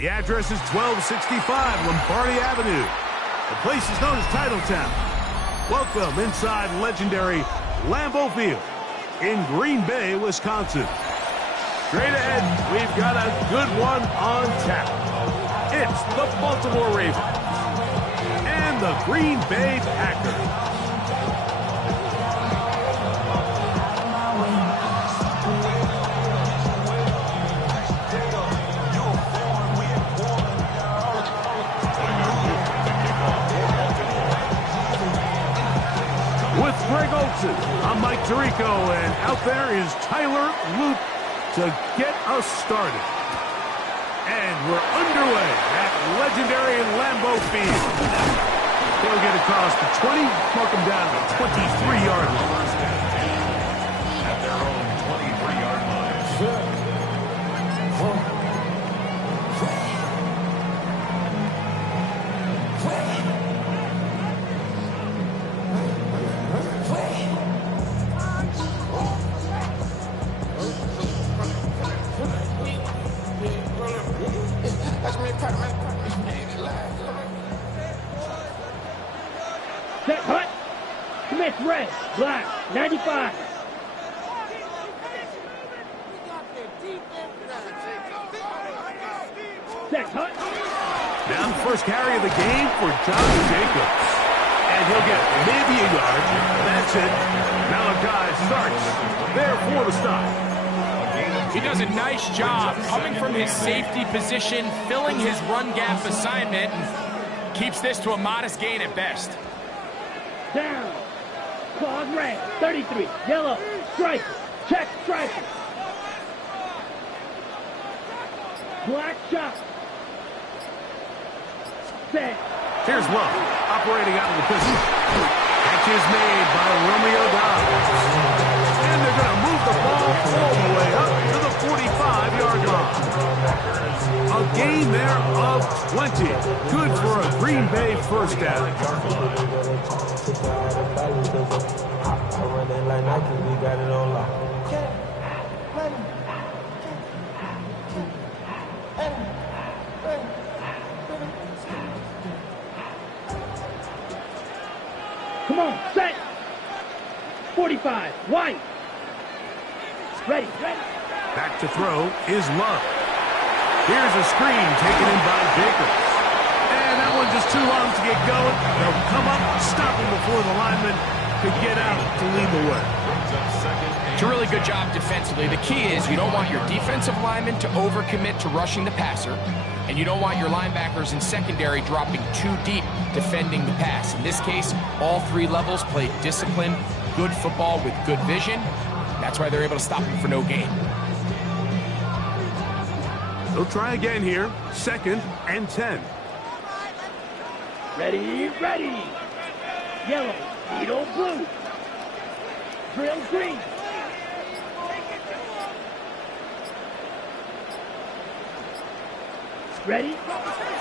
The address is 1265 Lombardi Avenue. The place is known as Titletown. Welcome inside legendary Lambeau Field in Green Bay, Wisconsin. Straight ahead, we've got a good one on tap. It's the Baltimore Ravens and the Green Bay Packers. With Greg Olsen, I'm Mike Tirico, and out there is Tyler Luke to get us started. And we're underway at legendary Lambeau Field. They'll get across the 20, mark them down to the 23-yard line. At their own 23-yard line. Set, hut. Commit red, black, 95. Set, hut. Now the first carry of the game for Josh Jacobs. And he'll get maybe a yard. That's it. Malachi starts there for the stop. He does a nice job coming from his safety position, filling his run gap assignment, and keeps this to a modest gain at best. Down. Claws red, 33. Yellow. Striker. Check striker. Black shot. Set. Here's Love, operating out of the pistol. Catch is made by Romeo Doubs. And they're going to move the ball all the way up to the 45-yard line. A gain there of 20. Good for a Green Bay first down. Come on, set. 45, white. Ready. Back to throw is Love. Here's a screen taken in by Jacobs. And that one just too long to get going. They'll come up, stop him before the lineman could get out to lead the way. It's a really good job defensively. The key is you don't want your defensive linemen to overcommit to rushing the passer, and you don't want your linebackers in secondary dropping too deep defending the pass. In this case, all three levels played disciplined, good football with good vision. That's why they're able to stop him for no gain. They'll try again here. 2nd and 10. Ready. Yellow, needle blue. Drill green. Ready?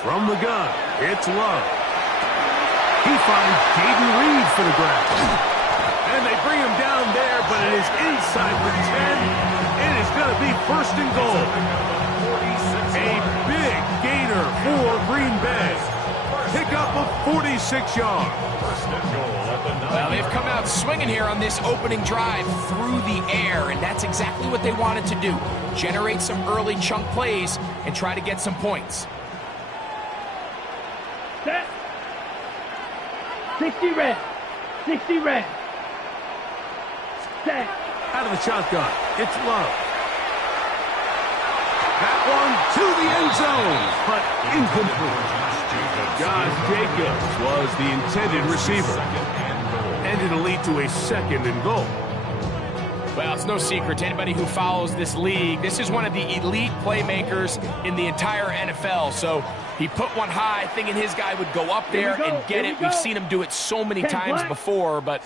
From the gun, it's Love. He finds Jaden Reed for the grab. And they bring him down there, but it is inside the 10. It is going to be 1st and goal. A big gainer for Green Bay. Pick up of 46 yards. Well, they've come out swinging here on this opening drive through the air, and that's exactly what they wanted to do. Generate some early chunk plays and try to get some points. Set. 60 red. Set. Out of the shotgun, it's Love. That one to the end zone, but incomplete. Josh Jacobs was the intended receiver. And it'll lead to a 2nd and goal. Well, it's no secret to anybody who follows this league. This is one of the elite playmakers in the entire NFL. So he put one high, thinking his guy would go up there and get it. We've seen him do it so many times before, but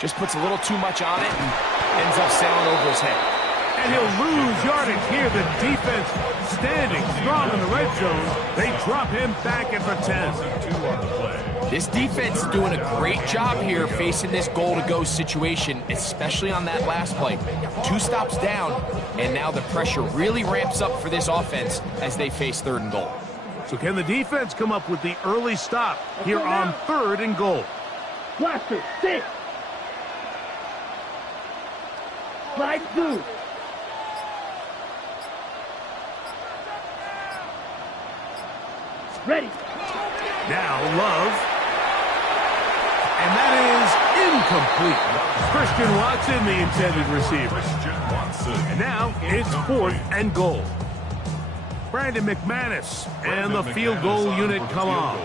just puts a little too much on it and ends up sailing over his head. And he'll lose yardage here. The defense standing strong in the red zone. They drop him back at the 10. 2 on the play. This defense is doing a great job here facing this goal-to-go situation, especially on that last play. 2 stops down, and now the pressure really ramps up for this offense as they face 3rd and goal. So can the defense come up with the early stop here on 3rd and goal? Blaster, 6. Slide through. Ready. Now Love. And that is incomplete. Christian Watson, the intended receiver. Christian Watson. And now it's 4th and goal. Brandon McManus and the field goal unit come on. A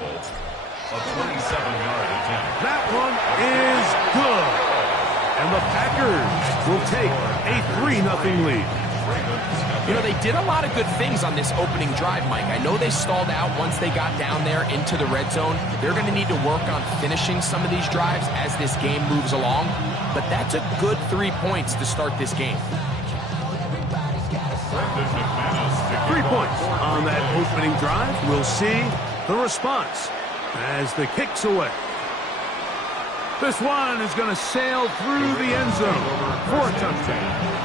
27-yard attempt. That one is good. And the Packers will take a 3-0 lead. You know, they did a lot of good things on this opening drive, Mike. I know they stalled out once they got down there into the red zone. They're going to need to work on finishing some of these drives as this game moves along. But that's a good 3 points to start this game. 3 points on that opening drive. We'll see the response as the kick's away. This one is going to sail through the end zone for a touchdown.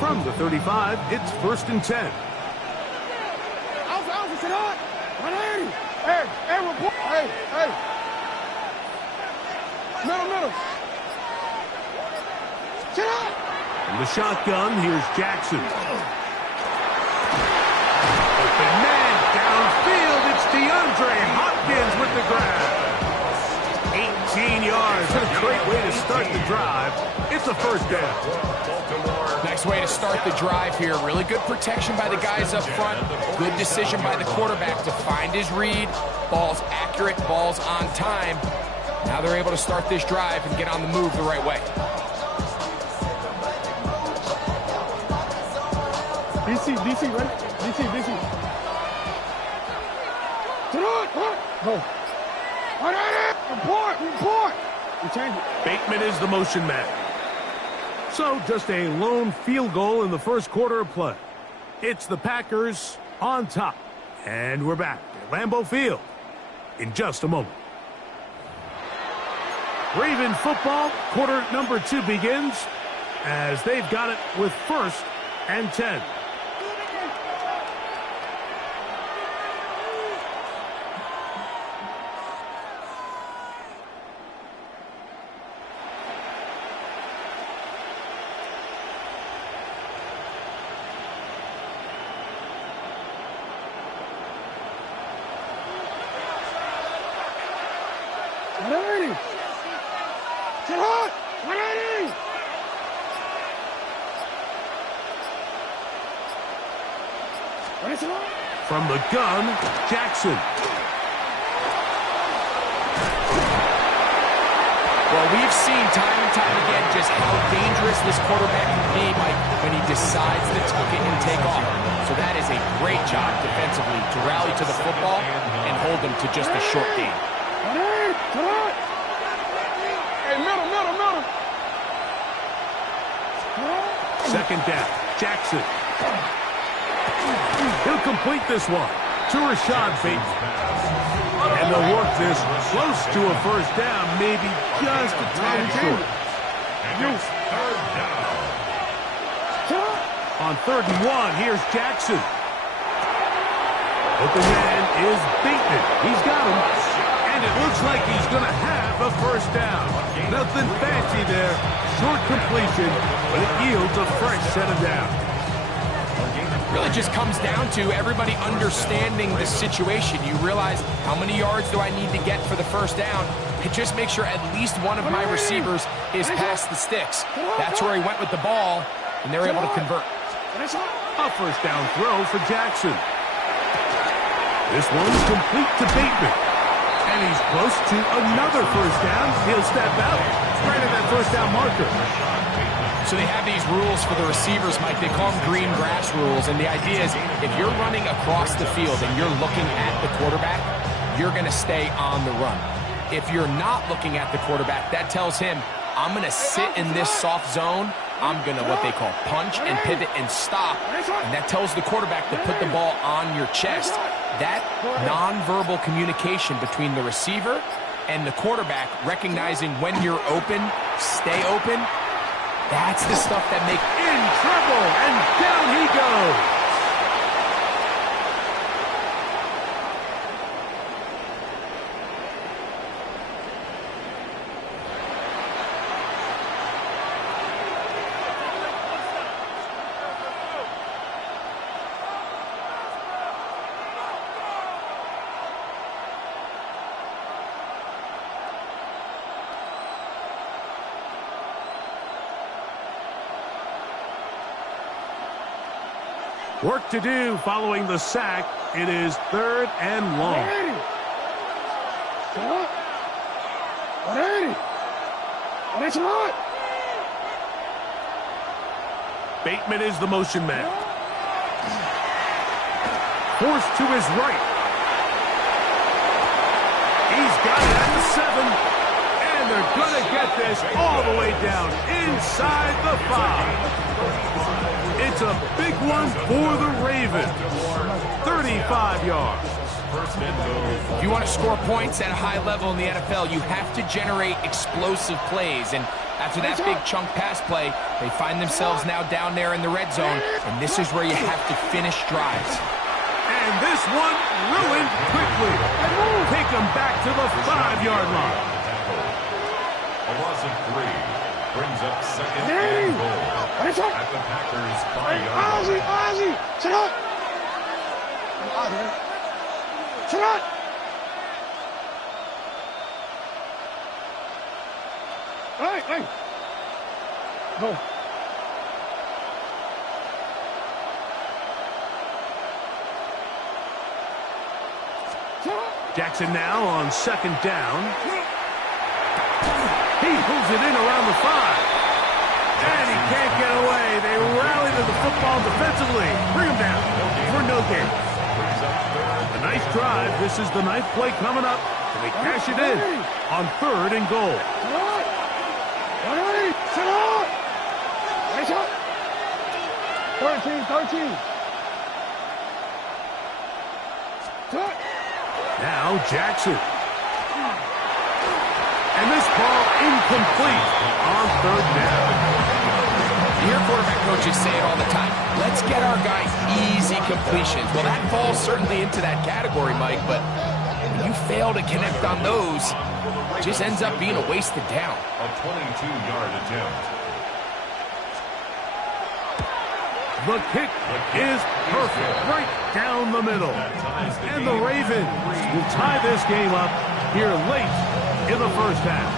From the 35, it's 1st and 10. Alpha, sit on. 180. Hey, report. Hey. Middle. Sit on. From the shotgun, here's Jackson. Open man downfield. It's DeAndre Hopkins with the grab. 18 yards. A great way to start the drive. It's a 1st down. Nice way to start the drive here. Really good protection by the guys up front. Good decision by the quarterback to find his read. Ball's accurate, ball's on time. Now they're able to start this drive and get on the move the right way. DC, ready? DC. Sit on. Go. 180. Report. You change it. Bateman is the motion man. So just a lone field goal in the 1st quarter of play. It's the Packers on top. And we're back at Lambeau Field in just a moment. Raven football, quarter number 2 begins as they've got it with 1st and 10. From the gun, Jackson. Well, we've seen time and time again just how dangerous this quarterback can be, Mike, when he decides to tuck it and take off. So that is a great job defensively to rally to the football and hold them to just a short game. Hey, middle. 2nd down, Jackson. He'll complete this one to Rashad Bateman. And they'll work this close to a 1st down, maybe just a tad short. On 3rd and 1, here's Jackson. Open man is Bateman. He's got him. And it looks like he's going to have a 1st down. Nothing fancy there. Short completion, but it yields a fresh set of downs. Really just comes down to everybody understanding the situation. You realize how many yards do I need to get for the 1st down, and just make sure at least one of my receivers is past the sticks. That's where he went with the ball, and they're able to convert. A 1st down throw for Jackson. This one's complete to Bateman. And And he's close to another first down. He'll step out right at that first down marker. So they have these rules for the receivers, Mike. They call them green grass rules. And the idea is if you're running across the field and you're looking at the quarterback, you're going to stay on the run. If you're not looking at the quarterback, that tells him, I'm going to sit in this soft zone. I'm going to what they call punch and pivot and stop. And that tells the quarterback to put the ball on your chest. That nonverbal communication between the receiver and the quarterback, recognizing when you're open, stay open, that's the stuff that makes in trouble, and down he goes. Work to do following the sack. It is 3rd and long. 180. That's a lot. Bateman is the motion man. Forced to his right. He's got it at the 7. And they're going to get this all the way down inside the 5. It's a big one for the Ravens. 35 yards. If you want to score points at a high level in the NFL, you have to generate explosive plays. And after that big chunk pass play, they find themselves now down there in the red zone. And this is where you have to finish drives. And this one ruined quickly. Take them back to the 5-yard line. A loss of 3. Brings up 2nd and goal at the Packers' 5-yard line. Ozzy, sit up. Sit up. Hey. Go. Jackson now on 2nd down. He pulls it in around the 5. And he can't get away. They rally to the football defensively. Bring him down for no gain. A nice drive. This is the 9th play coming up. And they cash it in on 3rd and goal. 13. Now Jackson. And this ball incomplete on 3rd down. You hear quarterback coaches say it all the time. Let's get our guys easy completions. Well, that falls certainly into that category, Mike, but when you fail to connect on those, it just ends up being a wasted down. A 22-yard attempt. The kick is perfect, right down the middle. And the Ravens will tie this game up here late in the first half.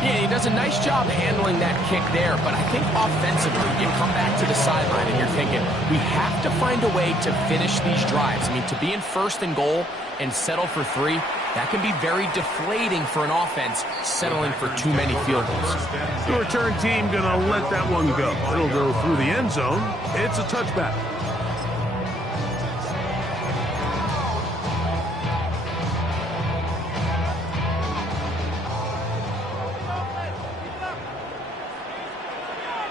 Yeah, he does a nice job handling that kick there, but I think offensively, you come back to the sideline and you're thinking, we have to find a way to finish these drives. I mean, to be in 1st and goal and settle for 3, that can be very deflating for an offense settling for too many field goals. The return team going to let that one go. It'll go through the end zone. It's a touchback.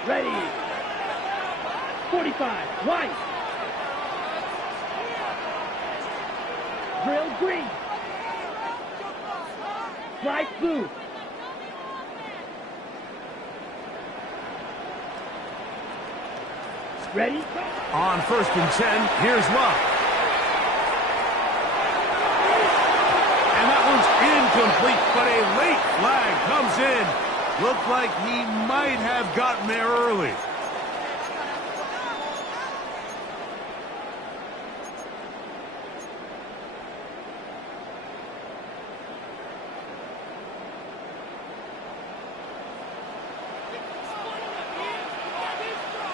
Ready. 45. White. Drill green. Flag blue. Ready? On 1st and 10, here's Love. And that one's incomplete, but a late flag comes in. Looked like he might have gotten there early.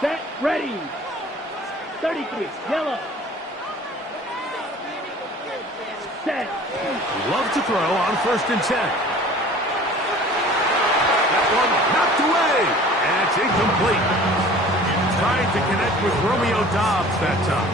Set. Ready. 33. Yellow. Set. Love to throw on 1st and 10. That one knocked away, and it's incomplete. Trying to connect with Romeo Doubs that time.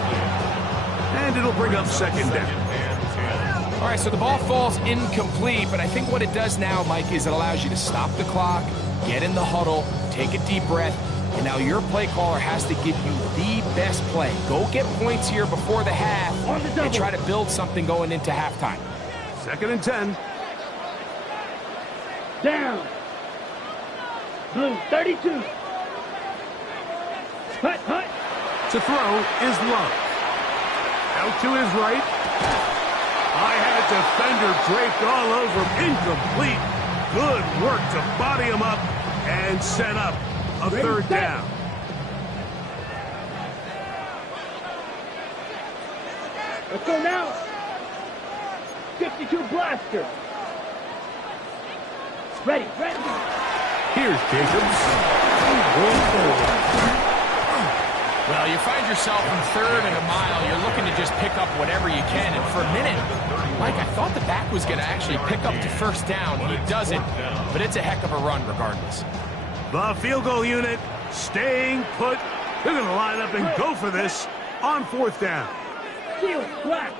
And it'll bring up 2nd down. All right, so the ball falls incomplete, but I think what it does now, Mike, is it allows you to stop the clock, get in the huddle, take a deep breath, and now your play caller has to give you the best play. Go get points here before the half and try to build something going into halftime. 2nd and 10. Down. Blue, 32. Hut, hut. To throw is Love. Out to his right. I had defender draped all over him. Incomplete. Good work to body him up and set up a 3rd down. Let's go now. 52 blaster. Ready, ready. Here's Jacobs. Going forward. Well, you find yourself in 3rd and a mile. You're looking to just pick up whatever you can. And for a minute, Mike, I thought the back was going to actually pick up to 1st down. He doesn't, but it's a heck of a run regardless. The field goal unit staying put. They're going to line up and go for this on 4th down. Field, black.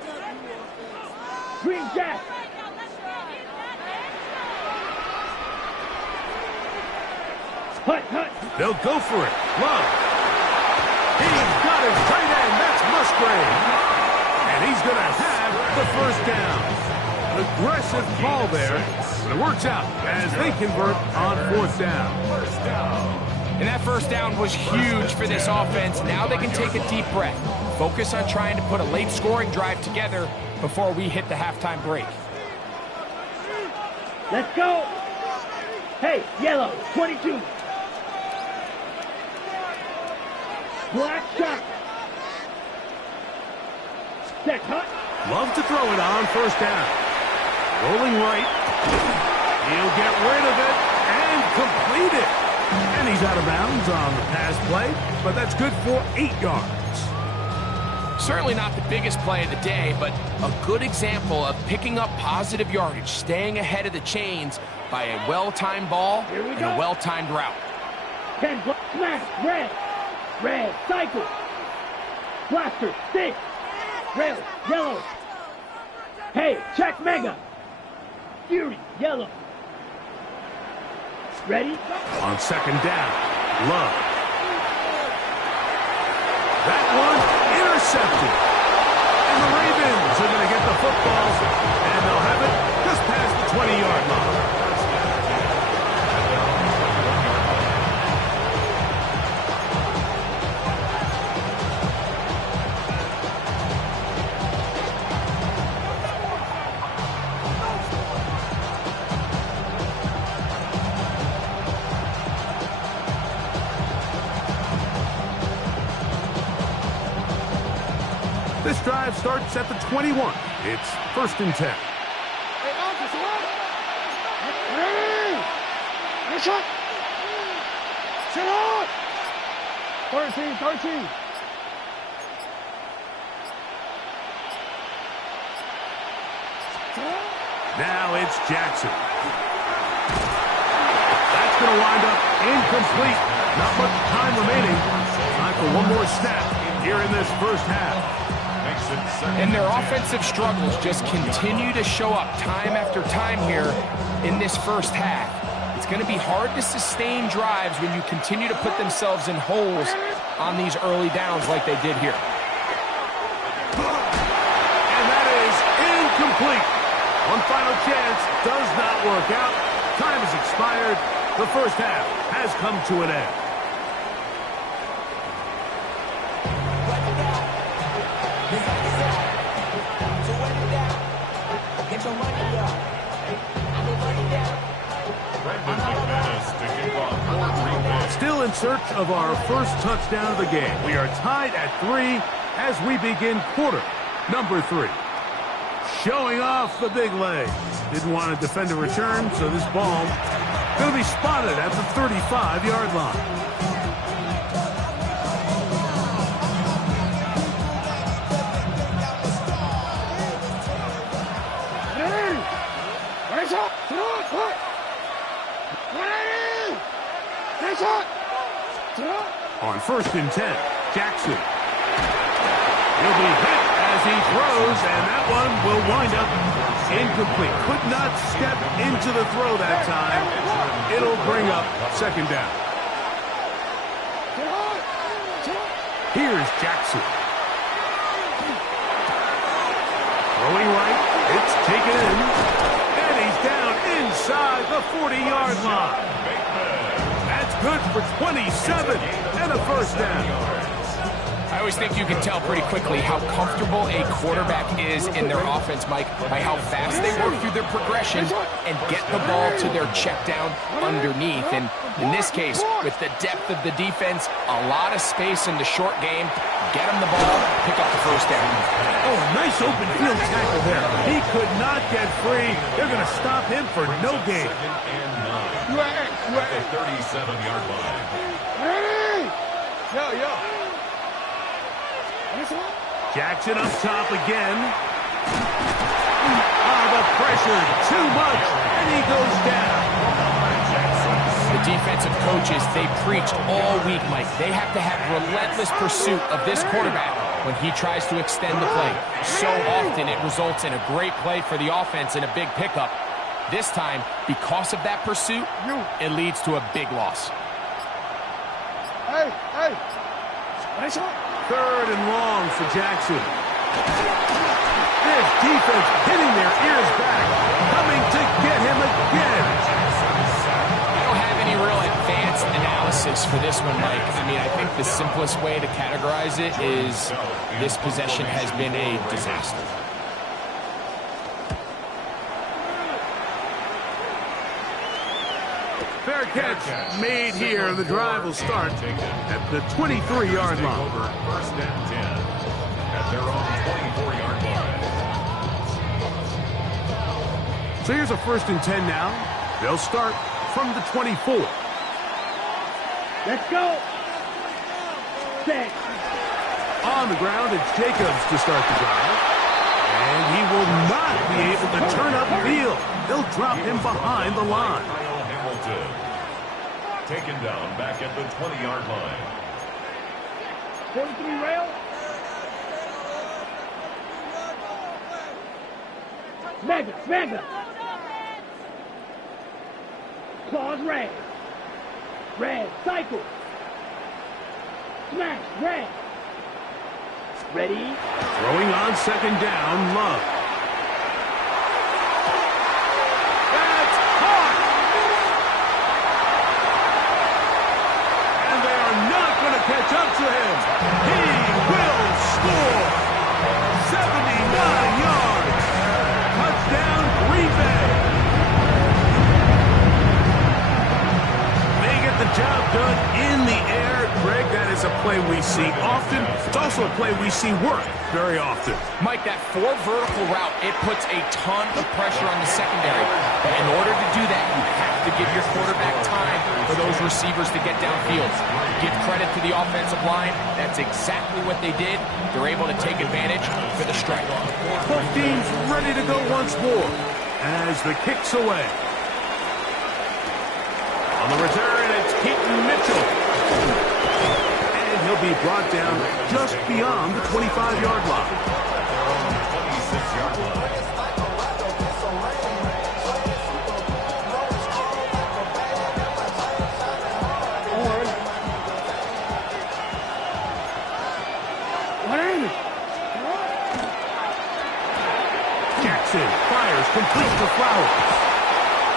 Green jack. Hut, hut. They'll go for it. Love. He's got his tight end. That's Musgrave. And he's going to have the 1st down. Aggressive call there. But it works out as they convert on 4th down. And that 1st down was huge for this offense. Now they can take a deep breath. Focus on trying to put a late scoring drive together before we hit the halftime break. Let's go. Hey, yellow, 22. Black shot. Set, hut. Love to throw it on 1st down. Rolling right. He'll get rid of it and complete it. And he's out of bounds on the pass play, but that's good for 8 yards. Certainly not the biggest play of the day, but a good example of picking up positive yardage, staying ahead of the chains by a well-timed ball and a well-timed route. 10 smash, red. Red, cycle. Blaster, 6. Red, yellow. Hey, check mega. Fury, yellow. Ready? On 2nd down, Love. That one intercepted. And the Ravens are going to get the football, and they'll have it just past the 20-yard line. This drive starts at the 21. It's 1st and 10. Hey, officer, what? Hey! Hey, shot! Sit on! 13. Now it's Jackson. That's going to wind up incomplete. Not much time remaining. Time for one more snap here in this 1st half. And their offensive struggles just continue to show up time after time here in this 1st half. It's going to be hard to sustain drives when you continue to put themselves in holes on these early downs like they did here. And that is incomplete. One final chance does not work out. Time has expired. The 1st half has come to an end. Still in search of our 1st touchdown of the game. We are tied at 3 as we begin quarter number 3. Showing off the big leg. Didn't want to defend a return, so this ball going to be spotted at the 35-yard line. On 1st and 10, Jackson. He'll be hit as he throws, and that one will wind up incomplete. Could not step into the throw that time. It'll bring up 2nd down. Here's Jackson. Throwing right, it's taken in, and he's down inside the 40-yard line. That's good for 27 and a 1st down. I always think you can tell pretty quickly how comfortable a quarterback is in their offense, Mike, by how fast they work through their progressions and get the ball to their check down underneath. And in this case, with the depth of the defense, a lot of space in the short game, get them the ball, pick up the 1st down. Oh, nice open field tackle there. He could not get free. They're going to stop him for no gain. 2nd and 9 at the 37-yard line. Jackson up top again. The pressure, too much, and he goes down. The defensive coaches, they preached all week, Mike. They have to have relentless pursuit of this quarterback when he tries to extend the play. So often it results in a great play for the offense and a big pickup. This time, because of that pursuit, it leads to a big loss. Nice shot. 3rd and long for Jackson. This defense hitting their ears back, coming to get him again. I don't have any real advanced analysis for this one, Mike. I mean, I think the simplest way to categorize it is this possession has been a disaster. Fair catch made here. The drive will start at the 23-yard line. 1st and 10 at their own 24-yard line. So here's a 1st and 10 now. They'll start from the 24. Let's go. Set. On the ground, it's Jacobs to start the drive. And he will not be able to turn up field. They'll drop him behind the line. Taken down back at the 20-yard line. 43 rail. Mega. Claws red. Red, cycle. Smash, red. Ready. Throwing on 2nd down, Love. That's caught! And they are not going to catch up to him. He will score! 79 yards! Touchdown, Green Bay! They get the job done in the air. Greg, that is a play we see often. It's also a play we see work very often. Mike, that 4 vertical route, it puts a ton of pressure on the secondary. But in order to do that, you have to give your quarterback time for those receivers to get downfield. Give credit to the offensive line. That's exactly what they did. They're able to take advantage for the strike. Both teams ready to go once more as the kick's away. On the return, it's Keaton Mitchell. And he'll be brought down just beyond the 25-yard line. 26-yard line. Jackson fires complete to Flowers.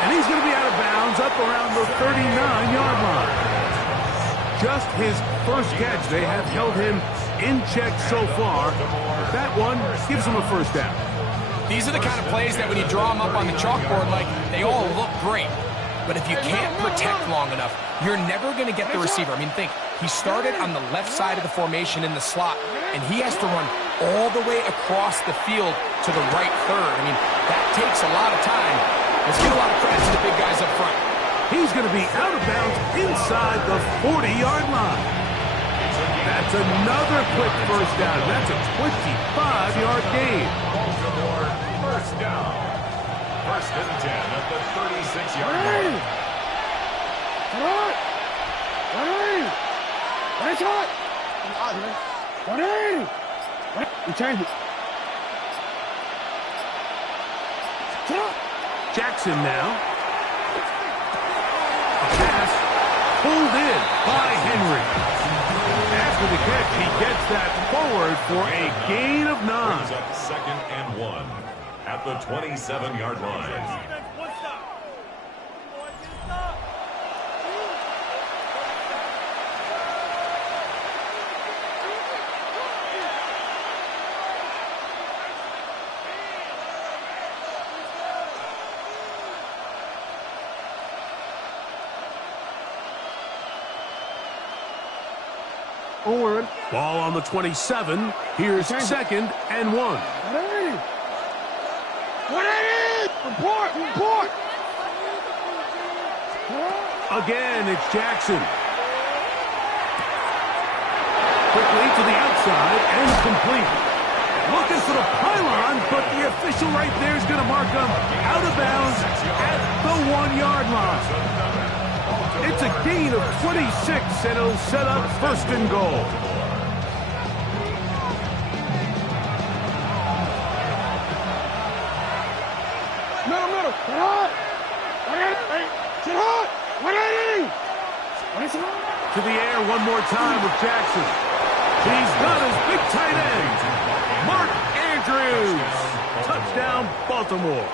And he's going to be out of bounds up around the 39-yard line. Just his first catch. They have held him in check so far. That one gives him a 1st down. These are the kind of plays that when you draw them up on the chalkboard, like, they all look great. But if you can't protect long enough, you're never going to get the receiver. I mean, think, he started on the left side of the formation in the slot, and he has to run all the way across the field to the right third. I mean, that takes a lot of time. Let's give a lot of credit to the big guys up front. He's going to be out of bounds inside the 40-yard line. That's another quick 1st down. That's a 25-yard gain. Baltimore 1st down. First and 10 at the 36-yard line. Come on! Ready! Ready, shot! Ready! You change it. Jackson now. A pass pulled in by Henry. After the catch, he gets that forward for a gain of 9. Brings up second and 1 at the 27-yard line. Forward. Ball on the 27. Here's second and 1. Ready! Report! Again, it's Jackson. Quickly to the outside and complete. Looking for the pylon, but the official right there is going to mark him out of bounds at the 1-yard line. It's a gain of 26, and it'll set up first and goal. Middle. Get hot! Get hot! 180! To the air one more time with Jackson. He's got his big tight end, Mark Andrews. Touchdown, Baltimore.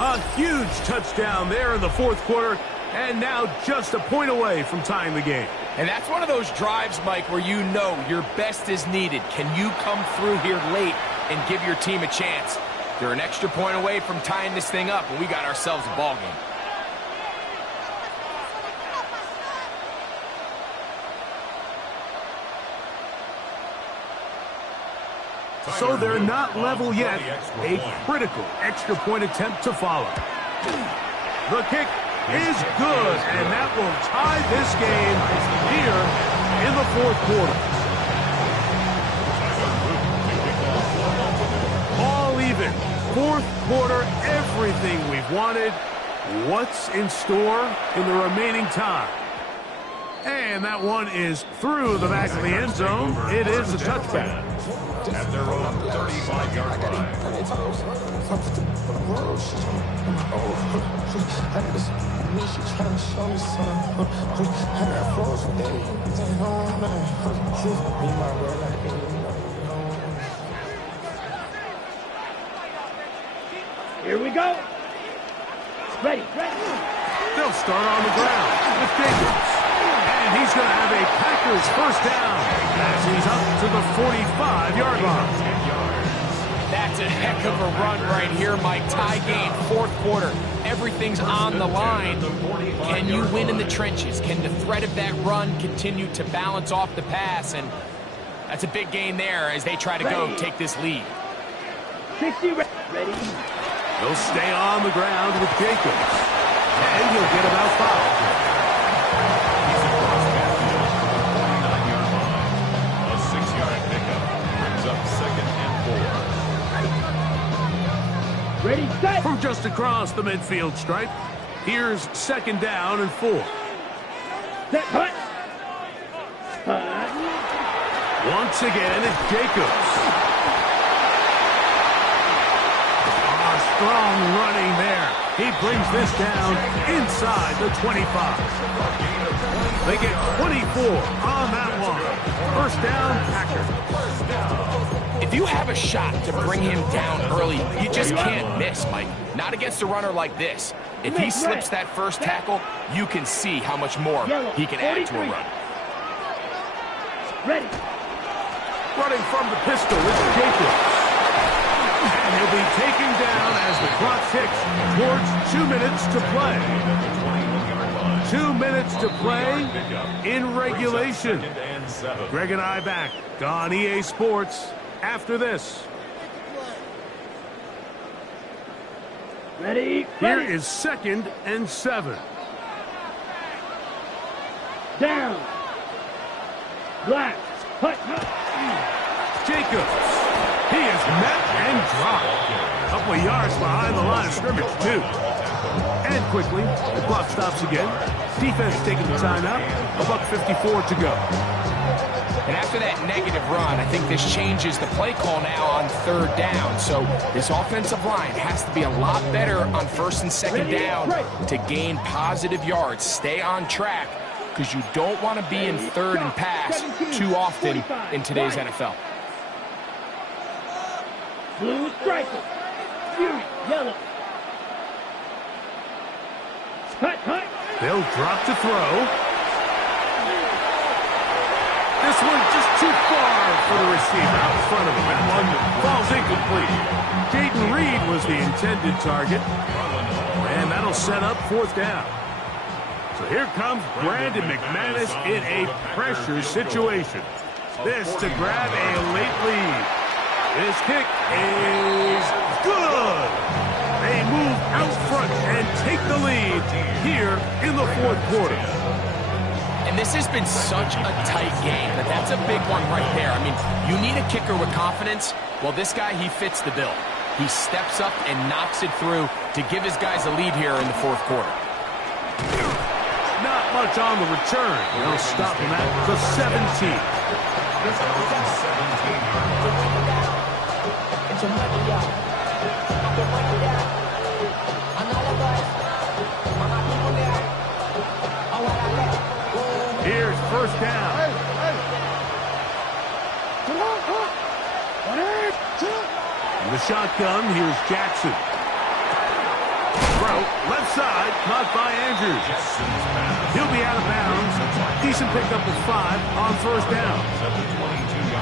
A huge touchdown there in the fourth quarter, and now just a point away from tying the game. And that's one of those drives, Mike, where you know your best is needed. Can you come through here late and give your team a chance? They're an extra point away from tying this thing up, and we got ourselves a ball game. So they're not level yet. A critical extra point attempt to follow. The kick is good, and that will tie this game here in the fourth quarter. All even. Fourth quarter, everything we've wanted. What's in store in the remaining time? And that one is through the back of the end zone. It is a touchback. At their own 35-yard line. Here we go. Ready. They'll start on the ground with Jacobs. And he's going to have a Packers first down as he's up to the 45-yard line. That's a heck of a run right here, Mike. Tie game, fourth quarter. Everything's on the line. Can you win in the trenches? Can the threat of that run continue to balance off the pass? And that's a big gain there as they try to go take this lead. 60 ready. He'll stay on the ground with Jacobs. And he'll get about 5. Ready, set. From just across the midfield stripe, here's second down and 4. Set, hut. Once again, it's Jacobs. Strong running there. He brings this down inside the 25. They get 24 on that one. First down, Packers. If you have a shot to bring him down early, you just can't miss, Mike. Not against a runner like this. If he slips that first tackle, you can see how much more he can add to a run. Ready. Running from the pistol is Jacobs. And he'll be taken down as the clock ticks towards 2 minutes to play. 2 minutes to play in regulation. Greg and I back on EA Sports after this. Ready. Here is second and 7. Down. Black. Hut. Jacobs. He is met and dropped. couple of yards behind the line of scrimmage, too. And quickly, the clock stops again. Defense taking the timeout. $1:54 to go. And after that negative run, I think this changes the play call now on third down. So this offensive line has to be a lot better on first and second down to gain positive yards. Stay on track because you don't want to be in third and pass too often in today's NFL. Blue striker. Yellow. Hut. They'll drop to throw. This one just too far for the receiver out in front of him. That one falls incomplete. Jayden Reed was the intended target. And that'll set up fourth down. So here comes Brandon McManus in a pressure situation. This to grab a late lead. His kick is good. They move out front and take the lead here in the fourth quarter. And this has been such a tight game, but that's a big one right there. I mean, you need a kicker with confidence. Well, this guy, he fits the bill. He steps up and knocks it through to give his guys a lead here in the fourth quarter. Not much on the return. They'll stop him at the 17. Here's first down. In the shotgun, here's Jackson. Throw, left side, caught by Andrews. He'll be out of bounds. Decent pickup with 5 on first down.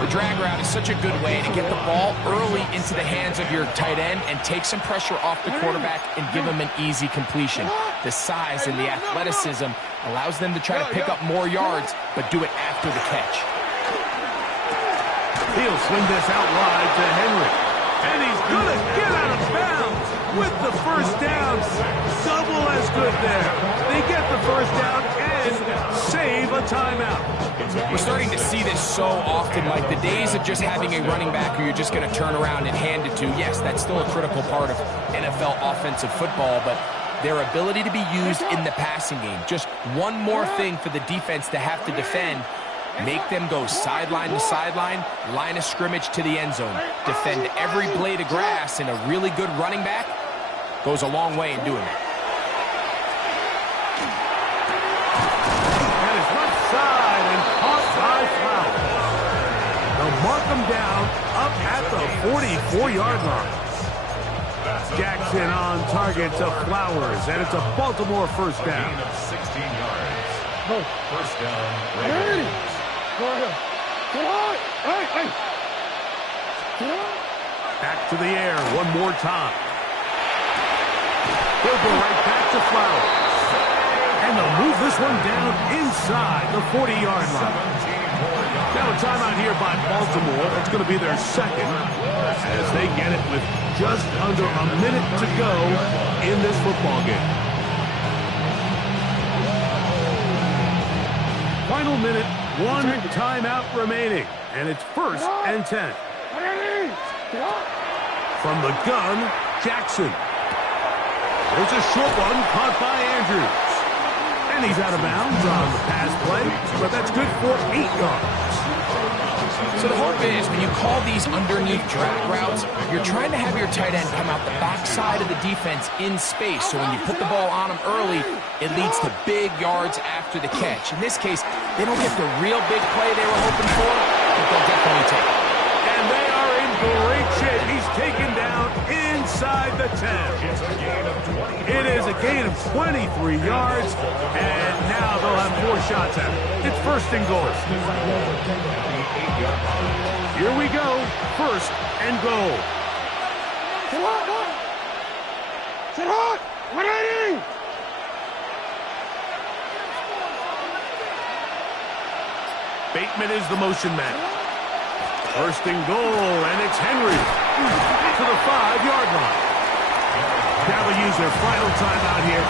The drag route is such a good way to get the ball early into the hands of your tight end and take some pressure off the quarterback and give him an easy completion. The size and the athleticism allows them to try to pick up more yards, but do it after the catch. He'll swing this out wide to Henry. And he's going to get out of bounds with the first down. Double as good there. They get the first down and save a timeout. We're starting to see this so often, like the days of just having a running back who you're just going to turn around and hand it to. Yes, that's still a critical part of NFL offensive football, but their ability to be used in the passing game. Just one more thing for the defense to have to defend. Make them go sideline to sideline, line of scrimmage to the end zone. Defend every blade of grass, and a really good running back goes a long way in doing that. And his left side and caught by Flowers. They'll mark him down up at the 44-yard line. Jackson on target to Flowers, and it's a Baltimore first down. 16 yards. First down, Ravens. Back to the air one more time. He'll go right back to Flowers. And they'll move this one down inside the 40-yard line. Now a timeout here by Baltimore. That's going to be their second as they get it with just under a minute to go in this football game. Final minute, 1 timeout remaining, and it's first and 10. From the gun, Jackson. There's a short one caught by Andrews. And he's out of bounds on the pass play, but that's good for 8 yards. So the hope is when you call these underneath drag routes, you're trying to have your tight end come out the backside of the defense in space. So when you put the ball on him early, it leads to big yards after the catch. In this case, they don't get the real big play they were hoping for, but they'll definitely take it. And they are in great shape. He's taken down inside the 10. It is a gain of 23 yards, and now they'll have 4 shots at it. It's first and goal. Here we go, first and goal. Bateman is the motion man. First and goal, and it's Henry to the 5-yard line. Now they use their final timeout here.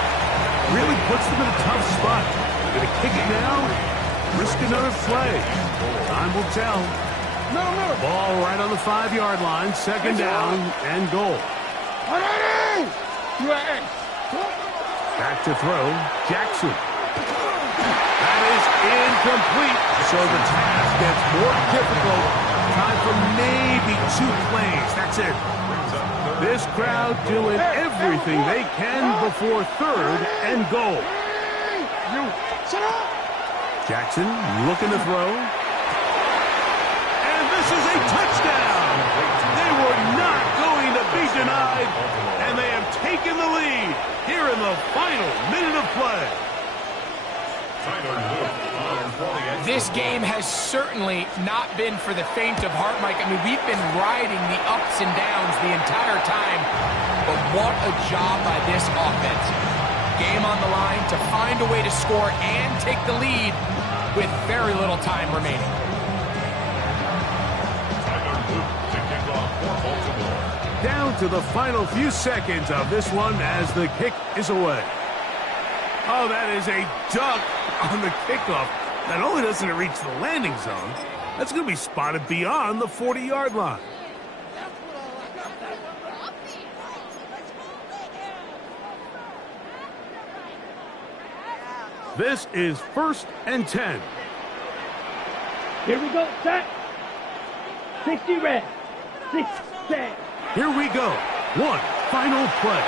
Really puts them in a tough spot. They're going to kick it now, risk another play. Time will tell. Ball right on the 5-yard line, second down and goal. Back to throw, Jackson. That is incomplete, so the task gets more difficult. Time for maybe 2 plays. That's it. This crowd doing everything they can before 3rd and goal. Jackson looking to throw. And this is a touchdown. They were not going to be denied, and they have taken the lead here in the final minute of play. This game has certainly not been for the faint of heart, Mike. I mean, we've been riding the ups and downs the entire time, but what a job by this offense. Game on the line to find a way to score and take the lead with very little time remaining. Down to the final few seconds of this one as the kick is away. Oh, that is a duck on the kickoff. Not only doesn't it reach the landing zone, that's going to be spotted beyond the 40-yard line. This is 1st and 10. Here we go, set. 60 red. 6 set. Here we go. One final play.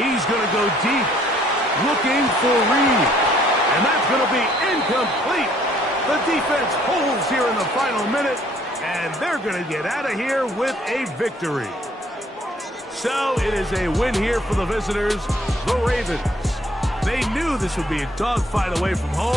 He's going to go deep, looking for Reed. And that's going to be incomplete. The defense holds here in the final minute, and they're going to get out of here with a victory. So it is a win here for the visitors, the Ravens. They knew this would be a dogfight away from home.